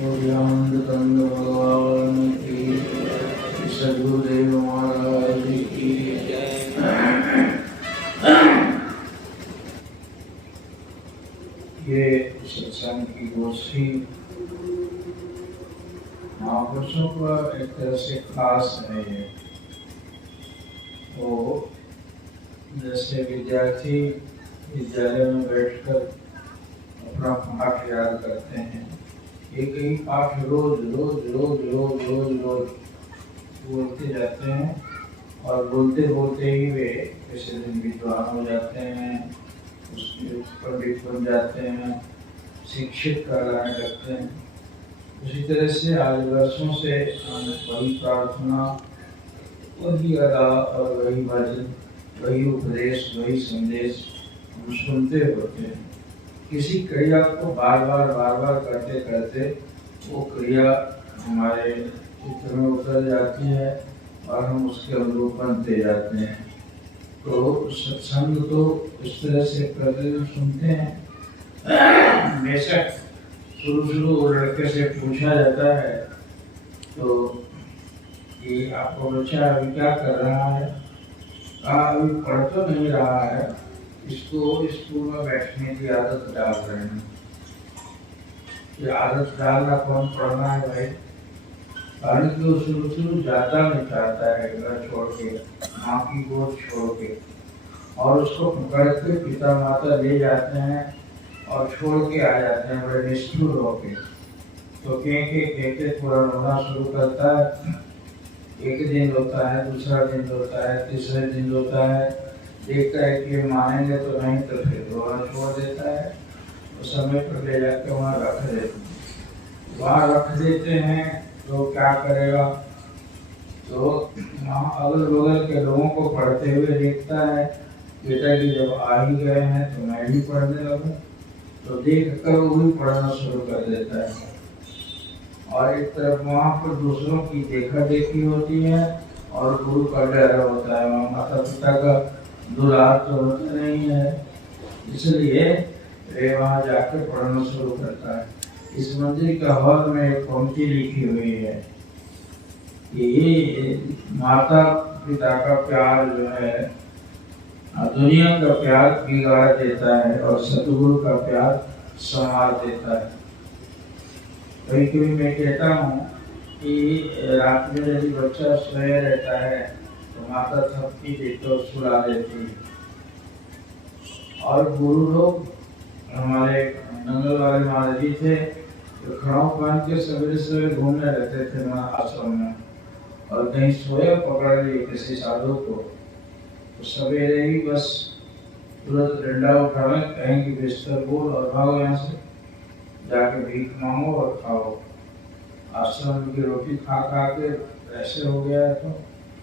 बोलियानंद कंद भगवान की, सद्गुरुदेव महाराज की। ये सत्संग की गोष्ठी महापुरुषों का एक तरह से खास है। ये वो जैसे विद्यार्थी विद्यालय में बैठकर अपना पाठ याद करते हैं, एक ही पाठ रोज रोज रोज रोज रोज रोज बोलते जाते हैं और बोलते बोलते ही वे किसी दिन विद्वान हो जाते हैं, उसके पंडित बन जाते हैं, शिक्षित कहलाने लगते हैं। उसी तरह से आज वर्षों से हम वही प्रार्थना, वही अदा और वही भजन, वही उपदेश, वही संदेश हम सुनते होते हैं। किसी क्रिया को बार बार करते करते वो क्रिया हमारे चित्र में उतर जाती है और हम उसके अनुरूप बनते जाते हैं। तो सत्संग तो इस तरह से प्रतिदिन सुनते हैं। बेशक शुरू लड़के से पूछा जाता है तो कि आपको बच्चा अभी क्या कर रहा है? अभी पढ़ तो नहीं रहा है, इसको स्कूल में बैठने की आदत डाल रहे हैं। ये आदत डालना कौन पढ़ना है भाई? कारण कि वो शुरू जाता नहीं चाहता है घर छोड़ के, माँ की गोद छोड़ के, और उसको पकड़ के पिता माता ले जाते हैं और छोड़ के आ जाते हैं बड़े निष्ठुर होके। तो के पूरा रोना शुरू करता है। एक दिन रोता है, दूसरा दिन रोता है, तीसरे दिन रोता है। देखता है कि मानेंगे तो नहीं, तो फिर रोना छोड़ देता है। तो समय पर ले जाकर वहाँ रख देते हैं। वहाँ रख देते हैं तो क्या करेगा? तो वहाँ अगल बगल के लोगों को पढ़ते हुए देखता है, बेटा कि जब आ ही गए हैं तो मैं भी पढ़ने लगूँ। तो देख कर वो भी पढ़ना शुरू कर देता है। और एक तरफ वहाँ पर दूसरों की देखा देखी होती है और गुरु का डर होता है, वहाँ माता पिता का दुलार तो होता नहीं है, इसलिए वे वहाँ जाकर पढ़ना शुरू करता है। इस मंदिर के हॉल में एक पंक्ति लिखी हुई है कि ये माता पिता का प्यार जो है दुनिया का प्यार बिगाड़ देता है और सतगुरु का प्यार संवार देता है। कभी कभी मैं कहता हूँ कि रात में यदि बच्चा सोया रहता है तो माता थपकी देती और सुला देती है। और गुरु लोग हमारे नंगल वाले महाराज जी थे तो खड़ाऊ पहन के सवेरे सवेरे घूमने रहते थे आश्रम में, और कहीं सोया पकड़ लिए किसी साधु को तो सवेरे ही बस तुरंत डंडा उठावे, कहेंगे बिस्तर बोल और भागो यहाँ से, जाके भीख मांगो और खाओ। आश्रम की रोटी खा के ऐसे हो गया है। तो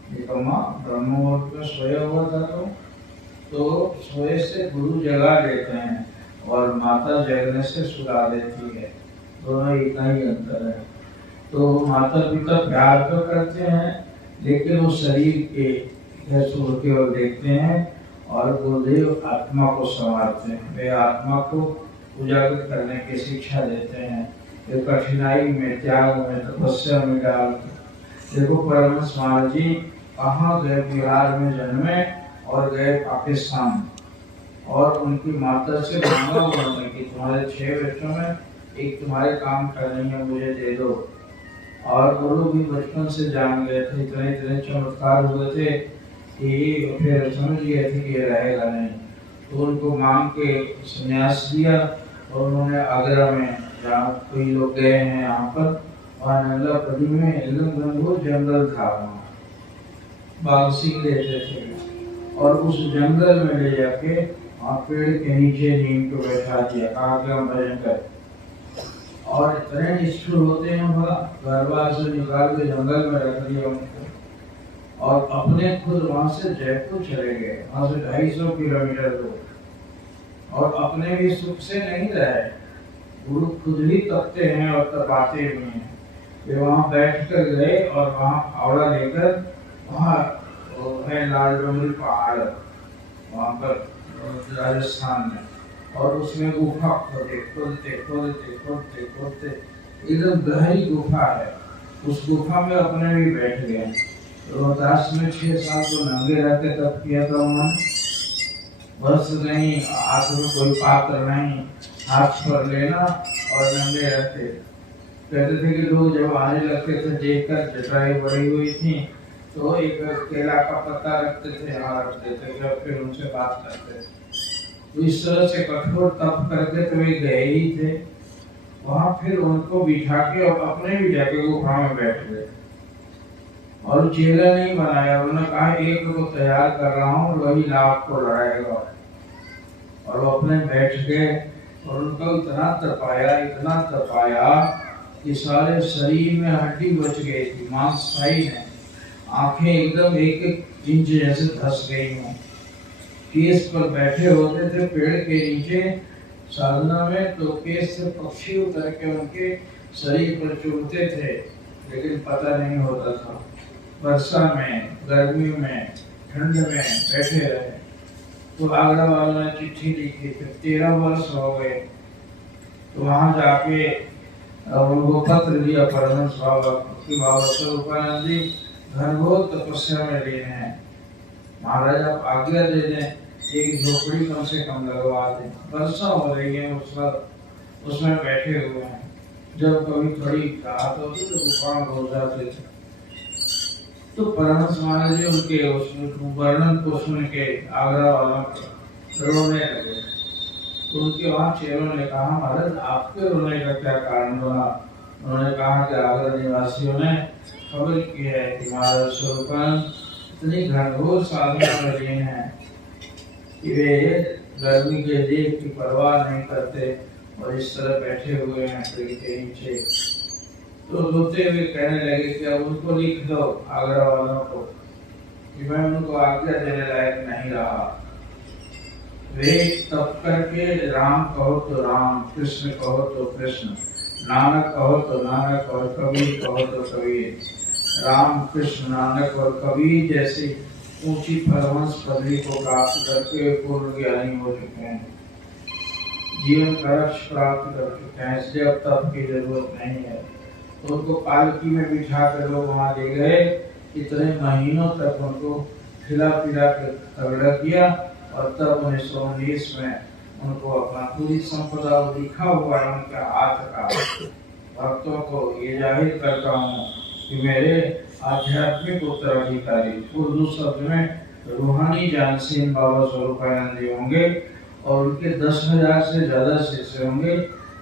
निकम्मा ब्रह्म मुहूर्त में सोया हुआ था तो सोए से गुरु जगा देते हैं और माता जगने से सुला देती है। दोनों इतना ही अंतर है। तो माता पिता प्यार तो करते हैं लेकिन वो शरीर के सूर्य की ओर देखते हैं और गुरुदेव आत्मा को संवारते हैं। वे आत्मा को उजागर करने की शिक्षा देते हैं। वे कठिनाई में, त्याग में, तपस्या में डालते। देखो परमहंस महाराज जी कहाँ गए? बिहार में जन्मे और गए पाकिस्तान, और उनकी माता से मांगा उन्होंने कि तुम्हारे 6 बच्चों में एक तुम्हारे काम कर रही है, मुझे दे दो। और गुरु भी बचपन से जान गए थे, इतने इतने चमत्कार हुए थे कि फिर समझ गए थे कि ये रहेगा नहीं। तो उनको मांग के संन्यास दिया और उन्होंने आगरा में, जहाँ कई लोग गए हैं यहाँ पर, वहाँ नंदापदी में एकदम घनघोर जंगल था, वहाँ बाघ सिंह रहते थे, और उस जंगल में ले जाके वहाँ पेड़ के नीचे नीम को बैठा दिया, कहा कि हम भजन करें। और इतने निष्ठुर होते हैं, भला घर बार से निकाल के जंगल में रख दिया उनको, और अपने खुद वहाँ से जयपुर चले गए, वहाँ से 250 किलोमीटर दूर, और अपने भी सुख से नहीं रहे। गुरु खुद ही तपते हैं और तपाते भी हैं। वे वहाँ बैठ कर गए और वहाँ फावड़ा लेकर, वहाँ है लाल डोंगरी पहाड़ वहाँ पर राजस्थान में, और उसमें गुफा खोदते खोदते खोदते खोदते खोदते एकदम गहरी गुफा है। उस गुफा में अपने भी बैठ गए। रोहतास में 6 साल तो नंगे रहते, तब किया था उन्होंने। बस नहीं, हाथ में कोई पात्र नहीं, हाथ पर लेना और नंगे रहते। कहते थे कि लोग जब आने लगते थे देखकर जटाई बड़ी हुई थी तो एक केला का पत्ता रखते थे, यहाँ रख देते थे और फिर उनसे बात करते थे। तो इस तरह से कठोर तप करके तो वे गए ही थे वहां। फिर उनको बिठा के और अपने भी जाके गुफा में बैठ गए और चेला नहीं बनाया। उन्होंने कहा एक को तैयार कर रहा हूँ, वही लाभ को लड़ाएगा। और वो अपने बैठ गए और उनको इतना तपाया कि सारे शरीर में हड्डी बच गई थी, मांसपेशी है। आंखें एकदम एक एक इंच जैसे धस गई हों। केस पर बैठे होते थे पेड़ के नीचे साधना में, तो केस से पक्षी उतर के उनके शरीर पर चुभते थे, लेकिन पता नहीं होता था। वर्षा में, गर्मी में, ठंड में बैठे रहे। तो आगरा वालों ने चिट्ठी लिखी, फिर 13 वर्ष हो गए। तो वहां जाके उनको पत्र दिया परमहंस बाबा कि बाबा स्वरूपानंद जी घनघोर तपस्या में लीन हैं, महाराज आप आज्ञा दे दें, एक झोपड़ी कम से कम लगवा दें। वर्षा हो रही है, उसमें बैठे हुए हैं। जब कभी थोड़ी राहत होती तो गुफा में घुस जाते थे। तो परमहंस महाराज जी उनके उस वर्णन को सुन के आगरा वालों रोने लगे। तो उनके वहाँ चेलों ने कहा महाराज आपके रोने का क्या कारण बना? उन्होंने कहा कि आगरा निवासियों ने खबर की है कि महाराज स्वरूपानंद इतनी घनघोर साधना में लीन है कि वे गर्मी के देख की परवाह नहीं करते और इस तरह बैठे हुए हैं पेड़ के नीचे। तो रोते हुए कहने लगे कि अब उनको लिख दो आगरा वालों को कि मैं उनको आज्ञा देने लायक नहीं रहा। वे तप करके राम कहो तो राम, कृष्ण कहो तो कृष्ण, नानक कहो तो नानक और कबीर कहो तो कबीर। राम, कृष्ण, नानक और कबीर जैसी ऊंची परमहंस पदवी को प्राप्त करके पूर्ण ज्ञानी हो चुके हैं, जीवन का लक्ष्य प्राप्त कर चुके हैं, इसलिए अब तप की जरूरत नहीं है। तो उनको पालकी में बिठा कर लोग वहां ले गए। इतने महीनों तक उनको खिला पिला कर तगड़ा किया और तब 1919 में उनको अपना पूरी संपदा लिखा हुआ है उनका हाथ का। भक्तों को ये जाहिर करता हूँ कि मेरे आध्यात्मिक उत्तराधिकारी, उर्दू शब्द में रूहानी जानशीन बाबा स्वरूपानंद जी होंगे और उनके 10,000 से ज्यादा शिष्य होंगे,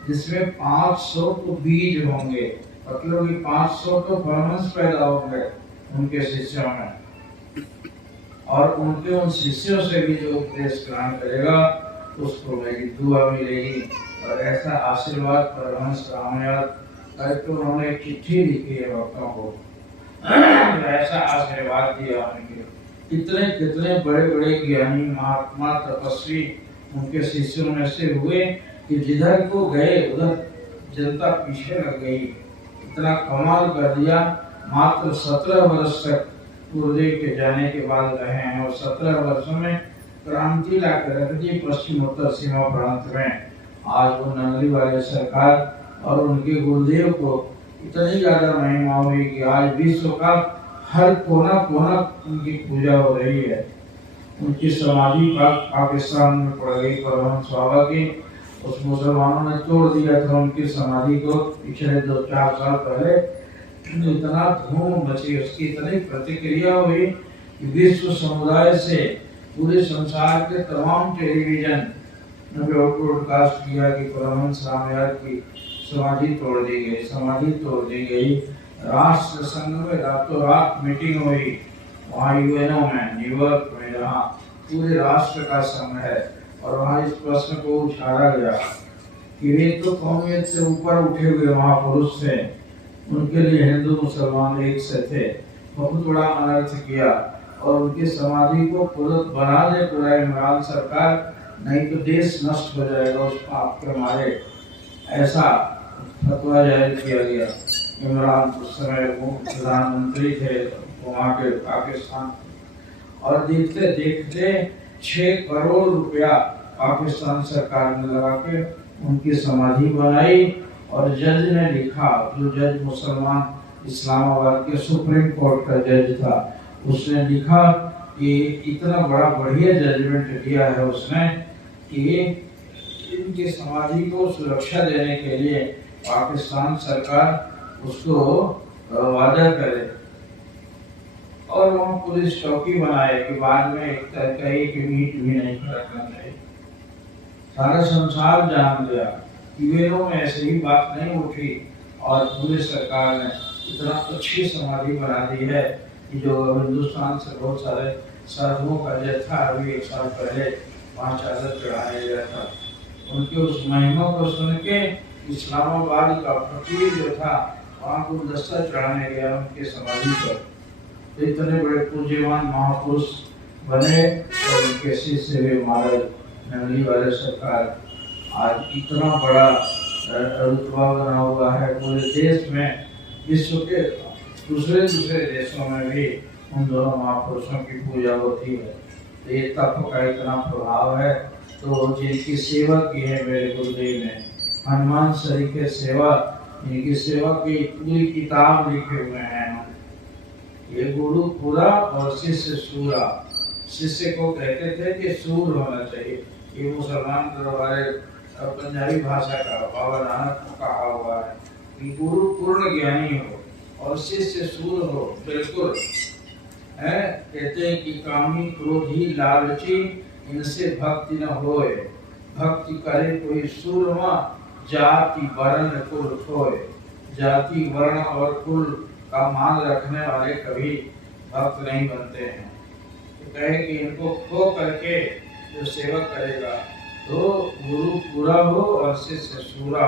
जिसमें 500 तो बीज होंगे, मतलब कि 500 तो परमहंस पैदा होंगे उनके शिष्यों में। और उनके उन शिष्यों से भी जो उपदेश ग्रहण करेगा उसको मेरी दुआ मिलेगी। और ऐसा आशीर्वाद परमहंस रामयाद करके उन्होंने एक चिट्ठी लिखी है भक्तों को, ऐसा आशीर्वाद दिया उनके। कितने कितने बड़े बड़े ज्ञानी महात्मा तपस्वी उनके शिष्यों में से हुए कि जिधर को गए उधर जनता पीछे लग गई। इतना कमाल कर दिया। मात्र 17 वर्ष तक गुरुदेव के जाने के बाद रहे हैं और 17 वर्षों में क्रांति लाकर रख दी पश्चिम उत्तर सीमा प्रांत में। आज वो नंगली वाले सरकार और उनके गुरुदेव को इतनी ज्यादा महिमा हुई कि आज विश्व का हर कोना कोना उनकी पूजा हो रही है। उनकी समाधि पाकिस्तान में पड़ गई परमहंस बाबा की। उस मुसलमानों ने तोड़ दिया था उनकी समाधि को पिछले 2-4 साल पहले। इतना धूम मची, उसकी इतनी प्रतिक्रिया हुई कि विश्व समुदाय से पूरे संसार के तमाम टेलीविजन ने ब्रॉडकास्ट किया कि परमहंस रामयाद की समाधि तोड़ दी गई, समाधि तोड़ दी गई। राष्ट्र संघ में रातों रात मीटिंग हुई वहाँ यूएनओ में, न्यूयॉर्क में, जहाँ पूरे राष्ट्र का संघ है। और वहाँ इस प्रश्न को उछाला गया कि वे तो कौमियत से ऊपर उठे हुए महापुरुष थे, उनके लिए हिंदू मुसलमान एक से थे। बहुत बड़ा अनर्थ किया और उनकी समाधि को तुरंत बना दे पूरा इमरान सरकार, नहीं तो देश नष्ट हो जाएगा उस पाप के मारे। ऐसा फतवा जारी किया गया। इमरान उस समय वो प्रधानमंत्री थे वहाँ के पाकिस्तान, और देखते देखते 6 करोड़ रुपया पाकिस्तान सरकार ने लगा के उनकी समाधि बनाई और जज ने लिखा, जो जज मुसलमान इस्लामाबाद के सुप्रीम कोर्ट का जज था, उसने लिखा कि इतना बड़ा बढ़िया जजमेंट दिया है उसने कि इनके समाधि को सुरक्षा देने के लिए पाकिस्तान सरकार उसको वादा करे और वहाँ पुलिस चौकी बनाए कि बाद में एक मीट भी नहीं रखना चाहिए। सारा संसार जान गया, यूएनओ में ऐसे ही बात नहीं उठी और पूरे सरकार ने इतना अच्छी समाधि बना दी है कि जो हिंदुस्तान से बहुत सारे साधुओं का जत्था अभी 1 साल पहले वहाँ चादर चढ़ाया गया था। उनके उस महिमा को सुन के इस्लामाबाद का फकीर जो था वहाँ गुलदस्ता चढ़ाने गया उनके समाधि पर। इतने बड़े पूज्यवान महापुरुष बने और उनके शिष्य भी महाराज नंगली वाले सरकार आज इतना बड़ा रुतबा बना हुआ है पूरे देश में। विश्व के दूसरे देशों में भी उन दोनों महापुरुषों की पूजा होती है। तो ये तप का इतना प्रभाव है। तो जिनकी सेवा की है मेरे गुरुदेव ने, हनुमान सरी के सेवा, इनकी सेवा की पूरी किताब लिखे हुए हैं। ये गुरु पूरा और शिष्य सूरा। शिष्य को कहते थे कि सूर होना चाहिए। ये मुसलमान हमारे पंजाबी भाषा का बाबा नानक को कहा हुआ है कि गुरु पूर्ण ज्ञानी हो और शिष्य सूर हो। बिल्कुल है, कहते हैं कि कामी क्रोधी लालची इनसे भक्ति न होए, भक्ति करे कोई सूरमा, जाति वर्ण कुल खोए। जाति वर्ण और कुल का मान रखने वाले कभी भक्त नहीं बनते हैं। तो कहे कि इनको खो करके जो सेवा करेगा तो गुरु पूरा हो और शिष्य सूरा।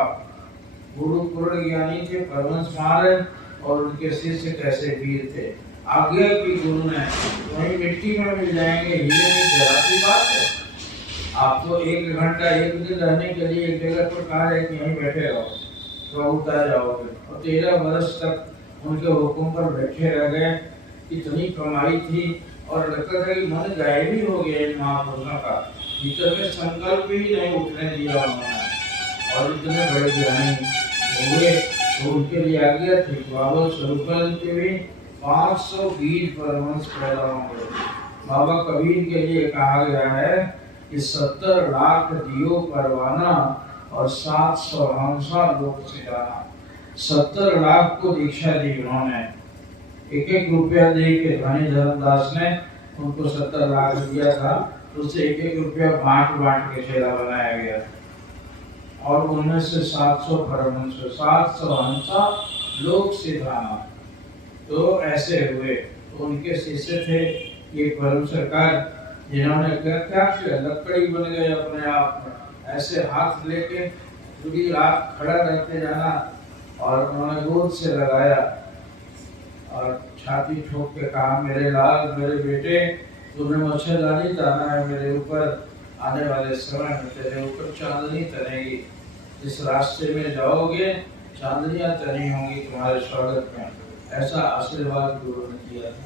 गुरु पूर्ण ज्ञानी थे परमहंस महाराज और उनके शिष्य कैसे वीर थे। आज्ञा की गुरु ने वही मिट्टी में मिल जाएंगे, हीरे में जराती बात है। आप तो 1 घंटा 1 दिन रहने के लिए एक जगह पर कहा है कि यहीं बैठे रहो तो उतर जाओगे, और 13 वर्ष तक उनके हुक्म पर बैठे रह गए। इतनी कमाई थी और लगता था कि मन गायब ही हो गया इन महापुरुषों का, भीतर में संकल्प भी नहीं उठने दिया उन्होंने। और इतने बड़े ज्ञानी हुए तो उनके लिए आज्ञा थी बाबा स्वरूपानंद के भी 500 वीर परमहंस पैदा होंगे। बाबा कबीर के लिए कहा गया है कि 70 लाख दियो परवाना और 700 हंसा लोक से जाना। 70 लाख को दीक्षा दी उन्होंने। 1-1 रुपया दे के धनी धर्मदास ने उनको 70 लाख दिया था। उससे 1-1 रुपया बांट के चेला बनाया गया और उनमें से 700 परमहंस, 700 हंसा लोक से जाना। तो ऐसे हुए। तो उनके शिष्य थे ये परम सरकार, जिन्होंने क्या किया, लकड़ी बन गए अपने आप में। ऐसे हाथ लेके पूरी रात खड़ा रहते जाना और उन्होंने गोद से लगाया और छाती ठोक के कहा, मेरे लाल, मेरे बेटे, तुमने मच्छरदानी ताना है मेरे ऊपर। आने वाले समय में तेरे ऊपर चांदनी तनेगी। जिस रास्ते में जाओगे चांदनियां तनी होंगी तुम्हारे स्वागत में। ऐसा आशीर्वाद गुरु ने किया था।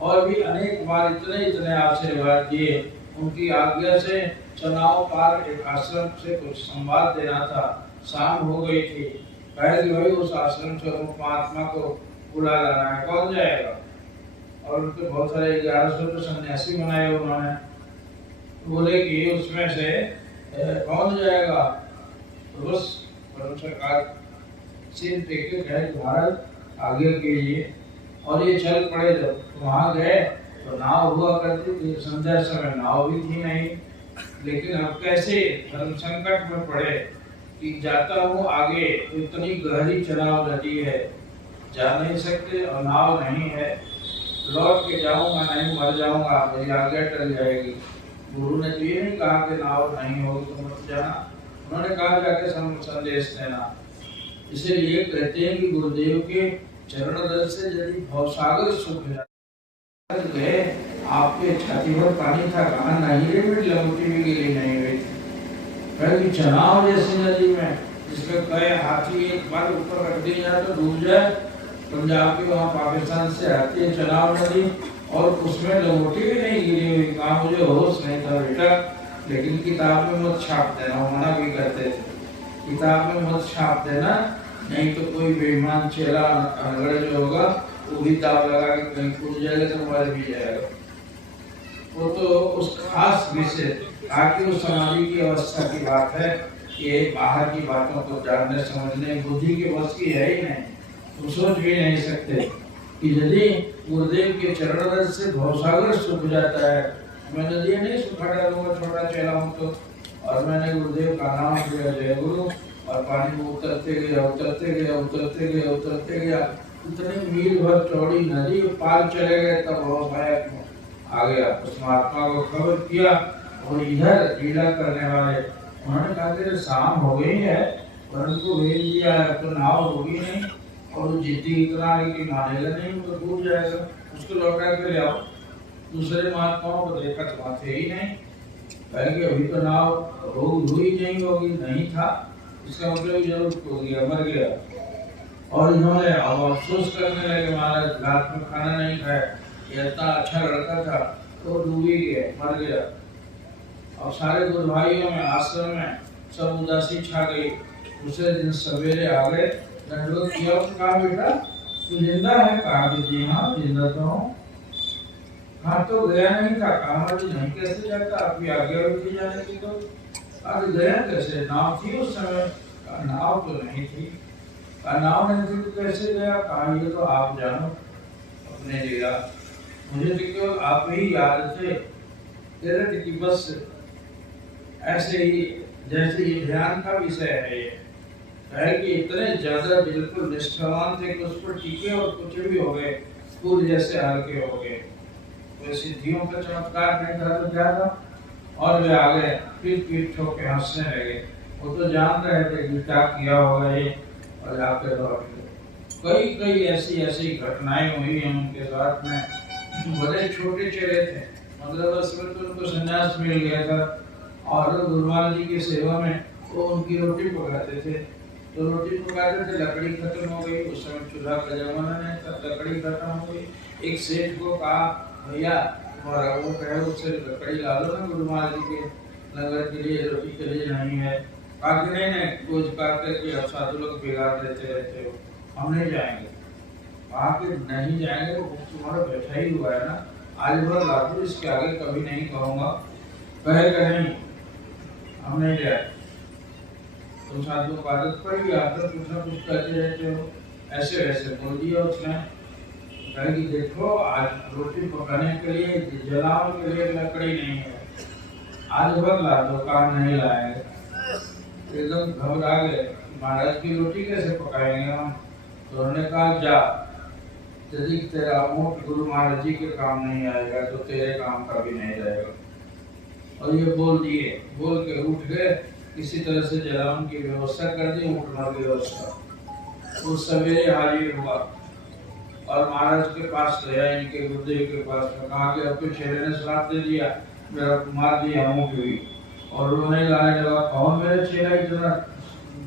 और भी अनेक बार इतने आशीर्वाद दिए। उनकी आज्ञा से चुनाव पार एक आश्रम से कुछ संवाद देना था। शाम हो गई थी। कहे कि भाई उस आश्रम से महात्मा को बुला लाना है, कौन जाएगा? और उनके बहुत सारे 1100 तो सन्यासी बनाए उन्होंने। बोले कि उसमें से कौन जाएगा? तो बस परम सरकार सिर टेके गए, महाराज आगे कीजिए। और ये चल पड़े। जब वहाँ गए तो नाव हुआ करती थी, संध्या समय नाव भी थी नहीं। लेकिन अब कैसे धर्म संकट में पड़े कि जाता हूँ आगे, तो इतनी गहरी चढ़ाव नदी है, जा नहीं सकते और नाव नहीं है। लौट के जाऊंगा नहीं, मर जाऊंगा, मेरी आज्ञा टल जाएगी। गुरु ने तो ये नहीं कहा कि नाव नहीं होगी तो मत जाना, उन्होंने कहा जाके संदेश देना। इसीलिए कहते हैं कि गुरुदेव के चरण दल से यदि भवसागर सूख जाए, आपके छाती पर पानी था, कहा नहीं में लंगोटी भी गिरी नहीं हुई। कहीं चनाव जैसी नदी में जिसमें कई हाथी एक बार ऊपर रख दिया जाए तो डूब जाए। पंजाब के वहाँ पाकिस्तान से आती है चनाव नदी और उसमें लंगोटी भी नहीं गिरी हुई। कहा मुझे होश नहीं था बेटा, लेकिन किताब में मत छाप देना, मना भी करते थे। किताब में मत छाप देना, नहीं तो कोई बेईमान चेला अनगढ़ जो होगा वो भी दाव लगा के कहीं कूद जाएगा तो मर भी जाएगा। वो तो उस खास विषय ताकि उस समाधि की अवस्था की बात है, ये बाहर की बातों को जानने समझने बुद्धि के बस की है ही नहीं। तुम सोच भी नहीं सकते कि यदि गुरुदेव के चरण रस से भवसागर सूख जाता है, मैं नदी नहीं सुखा डालूंगा, छोटा चेला हूँ तो, और मैंने गुरुदेव का नाम लिया जय गुरु, और पानी में उतरते गया उतरते गया उतरते गया उतरते गया, इतनी मील भर चौड़ी नदी पार चले गए, तब भवसायक आ गया। उस महात्मा को खबर किया, और इधर लीला करने वाले उन्होंने कहा कि शाम हो गई है, परंतु भेज दिया है तो नाव होगी नहीं, और जिद्दी इतना है कि मानेगा नहीं, तो डूब जाएगा, उसको लौटा के ले आओ। दूसरे महात्माओं को देखा तो वहां थे ही नहीं, कहेंगे अभी तो नाव हुई नहीं होगी, नहीं था, इसका मतलब जरूर खो गया, मर गया। और इन्होंने अब अफसोस करने लगे, महाराज रात में खाना नहीं खाया, ये इतना अच्छा लड़का था तो डूब ही गया, मर गया। और सारे गुरु भाइयों में आश्रम में सब उदासी छा गई। दूसरे दिन सवेरे आ गए, दंडवत किया, कहा बेटा तू जिंदा है? कहा कि जी हाँ जिंदा तो हूँ। कहा तो गया नहीं था? कहा नहीं कैसे जाता, आपकी आज्ञा थी जाने की, तो आज गया कैसे? नाव थी उस समय? कहा नाव तो नहीं थी। कहा नाव नहीं थी तो कैसे गया? कहा ये तो आप जानो अपने लीला, मुझे तो केवल आप ही याद थे, तेरे की बस। ऐसे ही जैसे ये ध्यान का विषय है, ये है कि इतने ज्यादा बिल्कुल निष्ठावान थे कि उस पर टीके और कुछ भी हो गए, फूल जैसे हल्के हो गए। तो सिद्धियों का चमत्कार नहीं था तो क्या था? और वे आ गए, फिर पीठ ठोक के हंसने लगे। वो तो जान रहे थे कि क्या किया होगा ये, और जाके लौट गए। कई कई ऐसी घटनाएं हुई हैं उनके साथ में। बड़े छोटे चेले थे, 15 वर्ष में तो उनको संन्यास मिल गया था, और गुरु महाराज जी की सेवा में वो उनकी रोटी पकाते थे। तो रोटी पकाते थे, लकड़ी खत्म हो गई, उस समय चूल्हा का जमाना नहीं था, लकड़ी खत्म हो गई। एक सेठ को कहा भैया, और वो कहे उससे लकड़ी ला लो ना, गुरु महाराज जी के लंगर के लिए, रोटी के लिए नहीं है। कहा कि नहीं रोज कहते कि अब साधु लोग बिगाड़ देते रहते हो, हम नहीं जाएंगे। कहा कि नहीं जाएंगे, तुम्हारा बैठा ही हुआ है ना, आज भर ला दो, इसके आगे कभी नहीं कहूँगा। कहेगा नहीं हम नहीं जाए। तुम साधु को आदत पड़ी, आकर कुछ ना कुछ कहते रहते हो, ऐसे वैसे बोल दिया उसने। कहेगी देखो आज रोटी पकाने के लिए, जलाने के लिए लकड़ी नहीं है, आज भर ला दो। कहा नहीं लाएंगे। एकदम घबरा गए, महाराज की रोटी कैसे पकाएंगे हम? तो उन्होंने कहा जा, यदि तेरा ऊँट गुरु महाराज जी के काम नहीं आएगा तो तेरे काम का भी नहीं रहेगा। और ये बोल दिए, बोल के उठ गए, किसी तरह से जलावन की व्यवस्था कर दी, ऊँट मर गया उसका। उस सवेरे हाजिर हुआ और महाराज के पास गया, इनके गुरुदेव के पास में। कहा कि अब तो चेले ने श्राप दे दिया, मेरा मार दिया ऊँट हुई। और रोने गाने लगा, कौन मेरा चेला इतना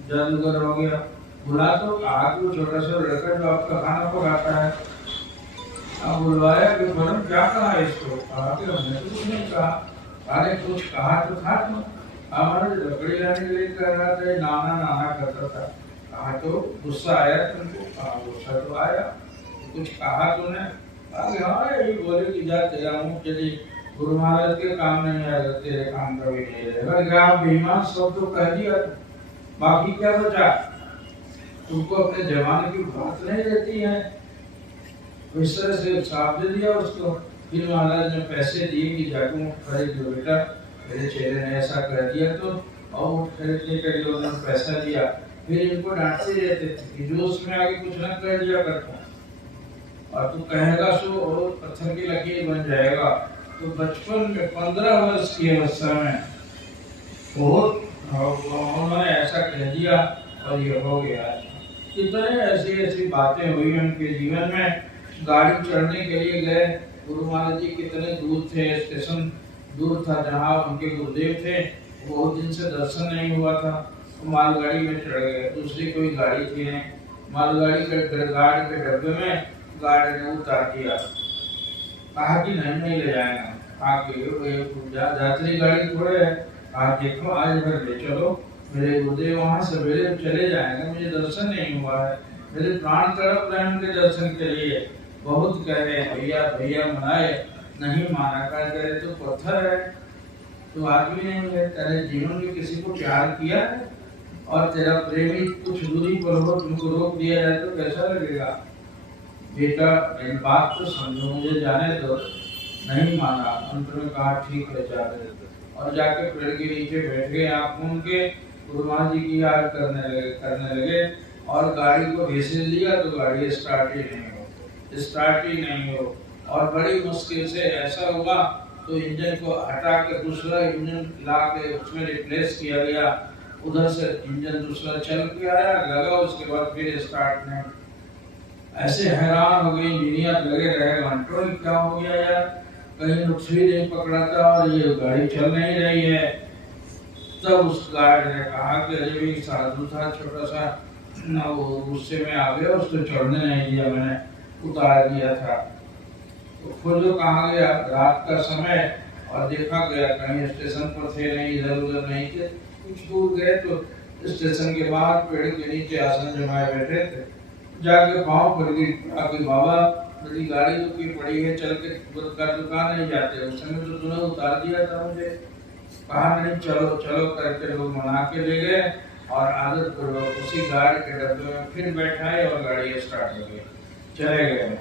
जादूगर हो गया? बुला तो। कहा कि वो छोटा सा लड़का जो आपका खाना पकाता है। अब बुलवाया कि मैडम क्या कहा इसको? कहा कि हमने तो कुछ नहीं कहा। अरे कुछ कहा तो था तुम? हमारे लकड़ी लाने के लिए कर रहा था, नाना नाना करता था। कहा तो गुस्सा आया तुमको? कहा गुस्सा तो आया, कुछ कहा तूने? हाँ यही बोले कि जा तेरा मुँह चली, गुरु महाराज के काम नहीं आएगा, तेरे काम का भी नहीं रहेगा। क्या बेईमान सब तो कह दिया, बाकी क्या बचा? तुमको अपने जमाने की बात नहीं रहती है। इस तरह से साफ दे दिया उसको। फिर महाराज ने पैसे दिए कि जाकर ऊँट खरीद लो बेटा, मेरे चेले ने ऐसा कर दिया तो, और ऊँट खरीदने के लिए उन्होंने पैसा दिया। फिर इनको डांटते रहते थे कि जो उसमें आगे कुछ न कर दिया करता, और तू कहेगा सो और पत्थर की लकीर बन जाएगा। तो बचपन में 15 वर्ष की अवस्था में बहुत उन्होंने ऐसा कह दिया और ये हो गया। कितने ऐसी बातें हुई उनके जीवन में। गाड़ी चढ़ने के लिए गए, गुरु महाराज जी कितने दूर थे, स्टेशन दूर था जहाँ उनके गुरुदेव थे, बहुत दिन से दर्शन नहीं हुआ था। तो मालगाड़ी में चढ़ गए, दूसरी कोई गाड़ी थी नहीं, मालगाड़ी के गाड़ी के डब्बे में गाड़ी ने उतार दिया। कहा कि नहीं ले जाएगा। कहा कि यात्री गाड़ी थोड़े है। कहा देखो आज भर ले चलो, मेरे गुरुदेव वहाँ सवेरे चले जाएंगे, मुझे दर्शन नहीं हुआ है, मेरे प्राण तड़प रहे हैं उनके दर्शन के लिए। बहुत कहे भैया भैया मनाए, नहीं माना, कह करे तो पत्थर है, तो आदमी नहीं है। तेरे जीवन में किसी को प्यार किया है और तेरा प्रेमी कुछ दूरी पर हो, तुमको रोक दिया जाए तो कैसा लगेगा? बेटा मेरी बात तो समझो, मुझे जाने दो। नहीं माना, अंत में कहा ठीक है जाके, और जाके पेड़ के नीचे बैठ गए। आप उनके गुरु महाराज जी की याद करने लगे और गाड़ी को घिसे लिया तो गाड़ी स्टार्ट ही नहीं हो। और बड़ी मुश्किल से ऐसा हुआ तो इंजन को हटा के दूसरा इंजन ला के उसमें रिप्लेस किया गया। उधर से इंजन दूसरा चल के आया, लगा, उसके बाद फिर स्टार्ट नहीं। ऐसे हैरान हो गए इंजीनियर, लगे रहे घंटों, क्या हो गया यार, कहीं नुक्स भी नहीं पकड़ा था और ये गाड़ी चल नहीं रही है। तब उस गार्ड ने कहा कि अरे भी साधु था, छोटा सा ना, वो गुस्से में आ गया, उसको चढ़ने नहीं दिया, मैंने उतार दिया था। तो खोजो कहाँ गया, रात का समय, और देखा गया कहीं स्टेशन पर थे नहीं, इधर उधर नहीं थे। कुछ दूर गए तो स्टेशन के बाहर पेड़ के नीचे आसन जमाए बैठे थे। जाके पाँव पड़ गई, आके बाबा मेरी गाड़ी रुकी पड़ी है, चल के दुकान नहीं जाते, उस समय तो तूने उतार दिया था मुझे। कहा नहीं, चलो चलो करके लोग मना के ले गए और आदत पूर्वक उसी गाड़ी के डब्बे में फिर बैठाए और गाड़ी स्टार्ट हो गई, चले गए।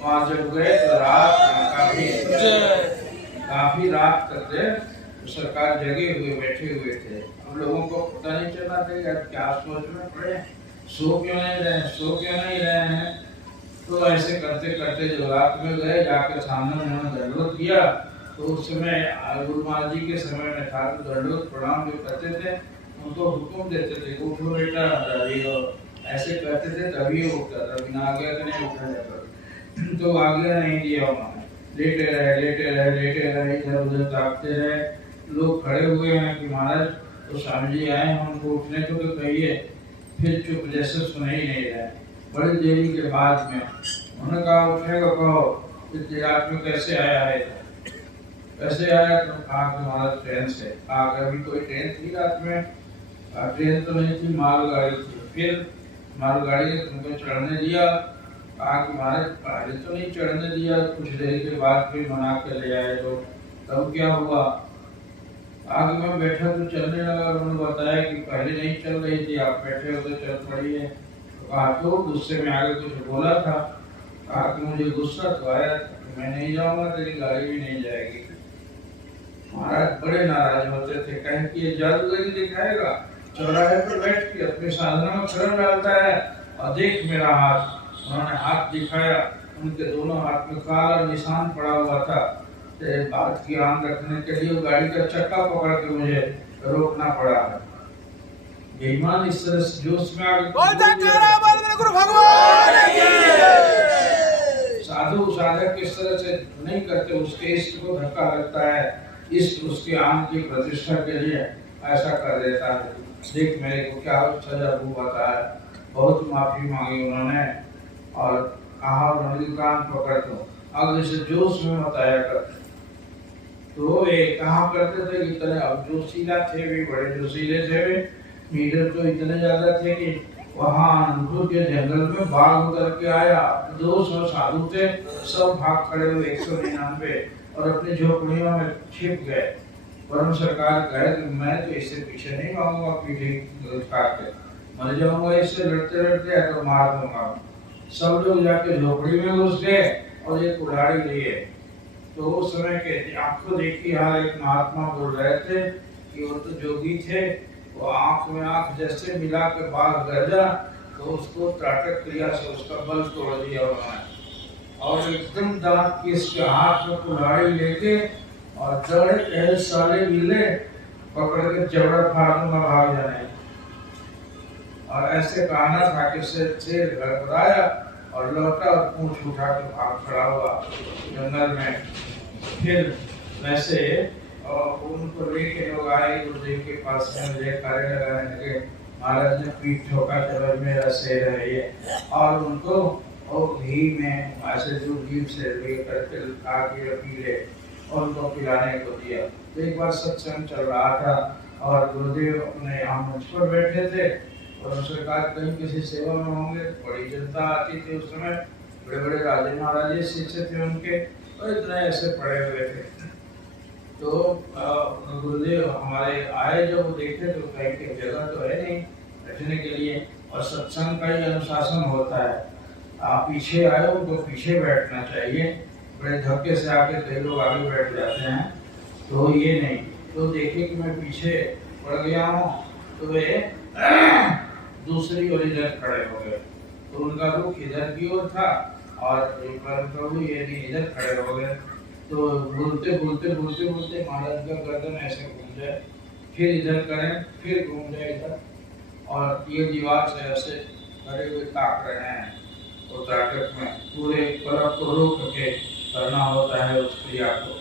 वहां जब गए तो रात काफी रात तक तो सरकार जगे हुए बैठे हुए थे। हम लोगों को पता नहीं चला था यार क्या सोच में पड़े, सो क्यों नहीं रहे हैं। तो ऐसे करते करते जो रात में गए, जाकर सामने उन्होंने दंडवत किया। तो उस समय गुरु महाराज जी के समय में था, तो दंडवत प्रणाम जो करते थे उनको हुक्म देते थे, उठो बेटा, ऐसे करते थे तभी वो उठता था, बिना आज्ञा के नहीं उठा जाता। तो आज्ञा नहीं दिया उन्होंने, लेटे रहे, इधर उधर ताकते रहे। लोग खड़े हुए हैं कि महाराज तो स्वामी जी आए, हमको उठने को तो कहिए, फिर चुप जैसे सुन ही नहीं रहे। बड़ी देरी के बाद में उन्होंने कहा उठेगा, कहो कि रात में कैसे आया है, कैसे आया? तो कहा कि महाराज ट्रेन से। कहा कभी कोई ट्रेन थी रात में? ट्रेन तो नहीं थी, मालगाड़ी थी। फिर मालगाड़ी ने तुमको चढ़ने दिया? कहा कि महाराज पहले तो नहीं चढ़ने दिया, कुछ देर के बाद फिर मना कर ले आए, तो तब क्या हुआ? आगे मैं बैठा तो चलने लगा, उन्होंने बताया कि पहले नहीं चल रही थी, आप बैठे हो तो चल पड़ी है। तो कहा तो गुस्से में आगे कुछ बोला था? कहा कि मुझे गुस्सा तो आया, मैं नहीं जाऊंगा, तेरी गाड़ी भी नहीं जाएगी। महाराज बड़े नाराज होते थे, कहें कि ये जादूगरी दिखाएगा, चौराहे पर बैठ के अपने साधना में खड़ा डालता है, और देख मेरा हाथ। उन्होंने हाथ दिखाया, उनके दोनों हाथ में काला निशान पड़ा हुआ था। बात की आन रखने के लिए गाड़ी का चक्का पकड़ के मुझे रोकना पड़ा। बेईमान इस तरह जोश में आ साधु साधक किस तरह से नहीं करते, उसके इष्ट को धक्का लगता है, इष्ट उसके आम की प्रतिष्ठा के लिए ऐसा कर देता है। देख मेरे को क्या सजा हुआ है। बहुत माफी मांगी उन्होंने और कहा उन्होंने कान पकड़ दो, अब जैसे जोश में बताया कर। तो ये कहा करते थे कि इतने अब जोशीला थे भी, बड़े जोशीले थे भी, मीटर तो इतने ज्यादा थे कि वहाँ अनंतपुर के जंगल में बाघ उतर के आया। 200 साधु थे, सब भाग खड़े हुए 199 और अपनी झोपड़ियों में छिप गए। परम सरकार कहे कि मैं तो इससे पीछे नहीं भागूंगा, पीछे काट के मर जाऊंगा, इससे लड़ते लड़ते तो मार दूंगा। सब लोग जाके झोपड़ी में घुस गए और एक कुल्हाड़ी लिए। तो उस समय के आपको देखिए, यहाँ एक महात्मा बोल रहे थे कि वो तो जोगी थे, वो आंख में आंख जैसे मिला के बाघ गरजा, तो उसको त्राटक क्रिया से उसका बल तोड़ दिया उन्होंने, और एकदम दांत की इसके हाथ में कुल्हाड़ी लेके और दौड़े, कहे साले मिले, पकड़ के जबड़ा फाड़ दूंगा, भाग जाने। और ऐसे कहना था कि शेर गड़बड़ाया और लौटा और पूंछ उठा के भाग खड़ा हुआ जंगल में। फिर वैसे उनको लेके लोग आए गुरुदेव के पास में, मुझे कार्य लगाने लगे। महाराज ने पीठ ठोका, चलो मेरा शेर है ये, और उनको और घी में ऐसे जो घी से ले करके खा के पी ले, और उनको पिलाने को दिया। तो एक बार सत्संग चल रहा था, और गुरुदेव अपने यहाँ मंच पर बैठे थे और उनसे कहा कहीं किसी सेवा में होंगे। बड़ी जनता आती थी उस समय, बड़े बड़े राजे महाराजे शिष्य थे उनके, और इतने ऐसे पड़े हुए थे। तो गुरुदेव हमारे आए, जब वो देखे तो कहीं की जगह तो है नहीं बैठने के लिए, और सत्संग का ही अनुशासन होता है, आप पीछे आए हो तो पीछे बैठना चाहिए। बड़े धक्के से आके कई लोग आगे बैठ जाते हैं, तो ये नहीं। तो देखे कि मैं पीछे पड़ गया हूँ, तो वे दूसरी ओर इधर खड़े हो गए। तो उनका रुख इधर की ओर था और प्रभु ये भी इधर खड़े हो गए। तो बोलते बोलते बोलते बोलते महाराज का गर्दन ऐसे घूम जाए, फिर इधर करें, फिर घूम जाए इधर, और ये दीवार से ऐसे खड़े हुए ताक रहे हैं। तो ताकत में पूरे पलक को रोक के करना होता है उस क्रिया को।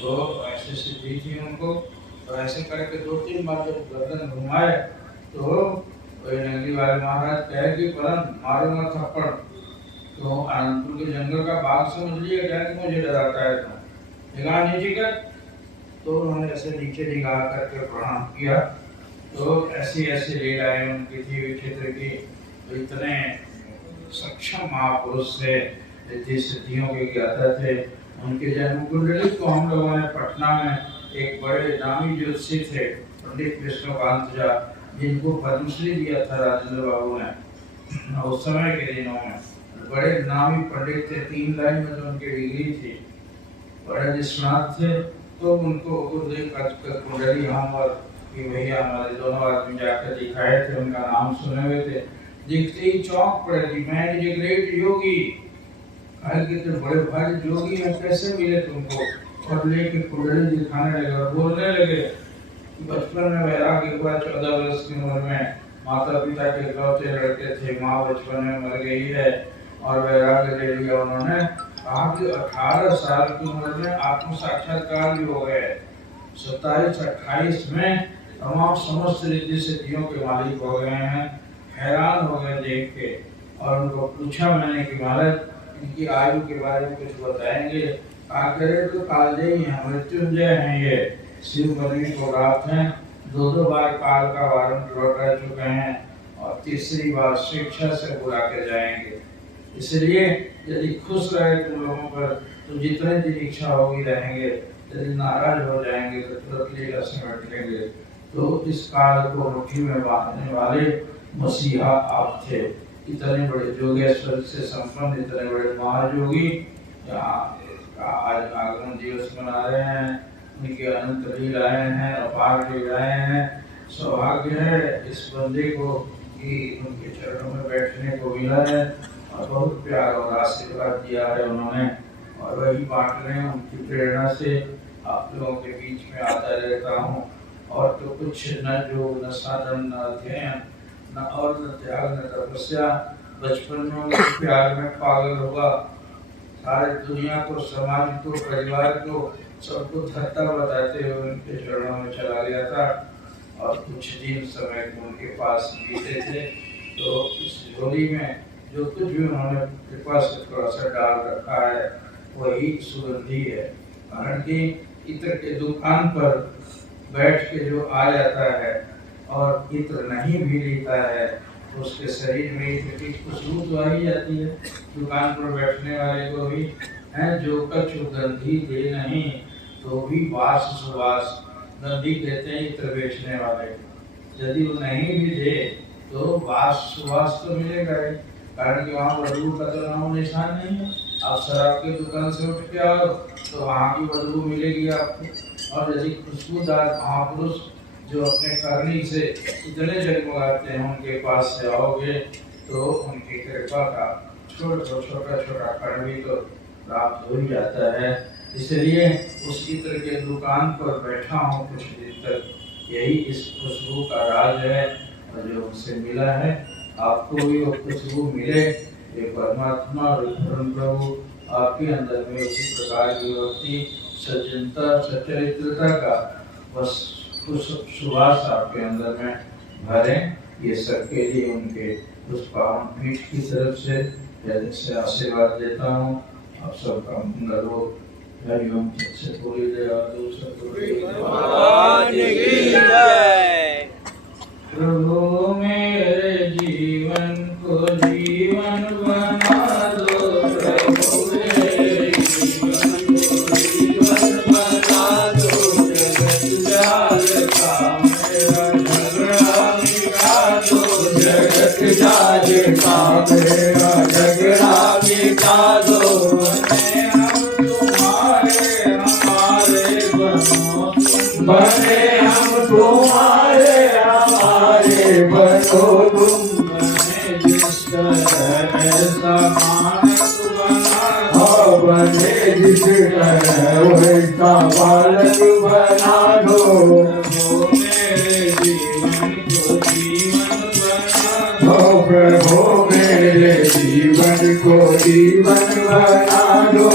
तो ऐसे सिद्धि थी उनको। तो ऐसे करके 2-3 बार जब गर्दन घुमाए तो नंदी वाले महाराज कहे कि परम मारो मत थप्पड़। तो आनंदपुर के जंगल का बाग समझ लिया क्या कि मुझे डराता है, तो निगाह नीचे कर। तो उन्होंने ऐसे नीचे निगाह करके प्रणाम किया। तो ऐसी ऐसी लीलाएं उनकी थी विचित्र की। तो इतने सक्षम महापुरुष थे, रिद्धि सिद्धियों के ज्ञाता थे। उनके जन्म कुंडली को हम लोगों ने पटना में एक बड़े नामी ज्योतिषी थे पंडित विष्णुकांत झा, जिनको पद्मश्री दिया था राजेंद्र बाबू ने उस समय के दिनों में। बड़े नामी पंडित थे, 3 लाइन में जो उनकी डिग्री थी, बड़े निष्णात थे। तो उनको गुरुदेव का कुंडली हम और कि भैया हमारे दोनों आदमी जाकर दिखाए थे, उनका नाम सुने हुए थे। दिखते ही चौंक पड़े थी, मैन इज ए ग्रेट योगी। कहा कि तो बड़े भारी योगी हैं, कैसे मिले तुमको? और लेके कुंडली दिखाने लगे और बोलने लगे। बचपन में वैराग्य हुआ, 14 वर्ष की उम्र में माता पिता के इकलौते लड़के थे, माँ बचपन में मर गई है और वैराग्य ले लिया उन्होंने। कहा कि 18 साल की उम्र में आत्म साक्षात्कार भी हो गए। 27-28 में तमाम समस्त रिद्धि सिद्धियों के मालिक हो गए हैं। हैरान हो गए देख के। और उनको पूछा मैंने कि महाराज इनकी आयु के बारे में कुछ बताएंगे? कहा तो कालजयी हैं, मृत्युंजय हैं, ये शिव पदवी को प्राप्त हैं, 2 बार काल का वारण कर चुके हैं और तीसरी बार शिक्षा से बुला के जाएंगे। इसलिए यदि खुश रहे तुम लोगों पर तो जितने दिन इच्छा होगी रहेंगे, यदि नाराज हो जाएंगे तो तुरंत लीला समेट लेंगे। तो इस काल को मुट्ठी में बांधने वाले मसीहा आप थे। इतने बड़े योगेश्वर से संपन्न, इतने बड़े महायोगी आज आगमन दिवस मना रहे हैं। उनके अनंत लीलाएं हैं, अपार लीलाएं हैं। सौभाग्य है इस बंदे को कि उनके चरणों में बैठने को मिला है और बहुत प्यार और आशीर्वाद दिया है उन्होंने, और वही बांट रहे हैं। उनकी प्रेरणा से आप लोगों के बीच में आता रहता हूँ। और तो कुछ न योग न साधन न अध्ययन न और न त्याग न तपस्या। बचपन में उनके प्यार में पागल होगा, सारी दुनिया को, समाज को, परिवार को, सबको धत्ता बताते हुए उनके चरणों में चला गया था। और कुछ दिन समय उनके पास बीते थे। तो इस झोली में जो कुछ भी उन्होंने कृपा से थोड़ा सा डाल रखा है वही सुगंधी है। कारण कि इत्र के दुकान पर बैठ के जो आ जाता है और इत्र नहीं भी लेता है उसके शरीर में इत्र की खुशबू तो आ ही जाती है। दुकान पर बैठने वाले को भी है जो कछ गंधी दे नहीं तो भी वास सुवास, गंधी देते हैं इत्र बेचने वाले। यदि वो नहीं भी दे तो वास सुवास तो मिलेगा ही, कारण कि वहाँ बदबू का तो नाम निशान नहीं है। आप शराब की दुकान से उठ के आओ तो वहाँ की बदबू मिलेगी आपको। और यदि खुशबूदार महापुरुष जो अपने करनी से इतने जगमगाते हैं उनके पास से आओगे तो उनकी कृपा का छोटा कण भी तो प्राप्त हो ही जाता है। इसलिए उस इत्र के दुकान पर बैठा हूँ कुछ दिन तक, यही इस खुशबू का राज है। और जो उनसे मिला है आपको भी वो खुशबू मिले। ये परमात्मा और परम प्रभु आपके अंदर में उसी प्रकार की भक्ति, सज्जनता, सच्चरित्रता का बस सुवास आपके अंदर में भरे। ये सबके लिए उनके उस पावन पीठ की तरफ से हृदय से आशीर्वाद देता हूँ। आप सबका मंगल हो। हरिओम से पूरी दया दो सतगुरु भगवान की जय। प्रभु मेरे जीवन को जीवन बना दो, प्रभु मेरे जीवन को जीवन बना दो। जगत जाल का मेरा झगड़ा मिटा दो, जगत जाल का मेरा झगड़ा मिटा दो। बने हम तुम्हारे हमारे बनो तुम, बने जिस तरह ऐसा मानस बना दो, बने जिस तरह वैसा बालक बना दो। प्रभु मेरे जीवन को जीवन बना दो, प्रभु मेरे जीवन को जीवन बना दो।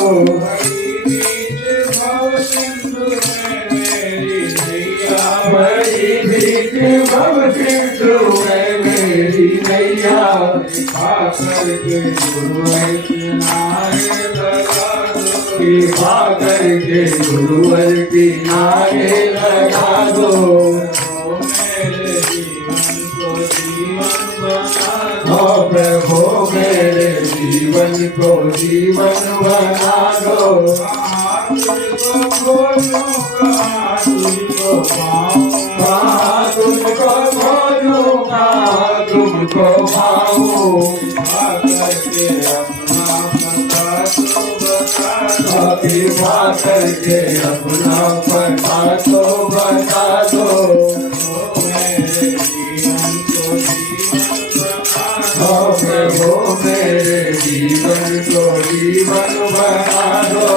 बड़ी बीच भव सिंधु में मेरी नैया, कृपा करके गुरुवर किनारे लगा दो, कृपा करके गुरुवर किनारे लगा दो। मेरे जीवन को जीवन बना दो, प्रभु मेरे जीवन को जीवन बना दो। तुझको खोजूं कहाँ तुझको पाऊं, कहाँ तुझको खोजूं कहाँ तुझको पाऊं। कृपा करके अपना पता तो बता दो, कृपा करके अपना पता तो बता दो। मेरे जीवन को जीवन बना दो, प्रभु मेरे जीवन को जीवन बना दो।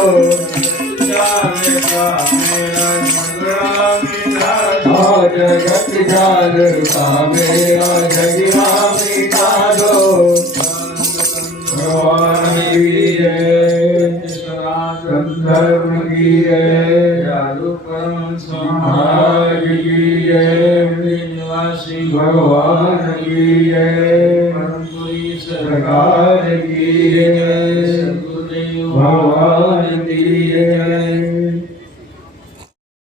जगत जाल का मेरा झगड़ा मिटा दो। भगवान की जय, सनातन धर्म की जय, जादू परम समाज की जय, निवासी भगवान की जय, परमपुरी सरकार की जय।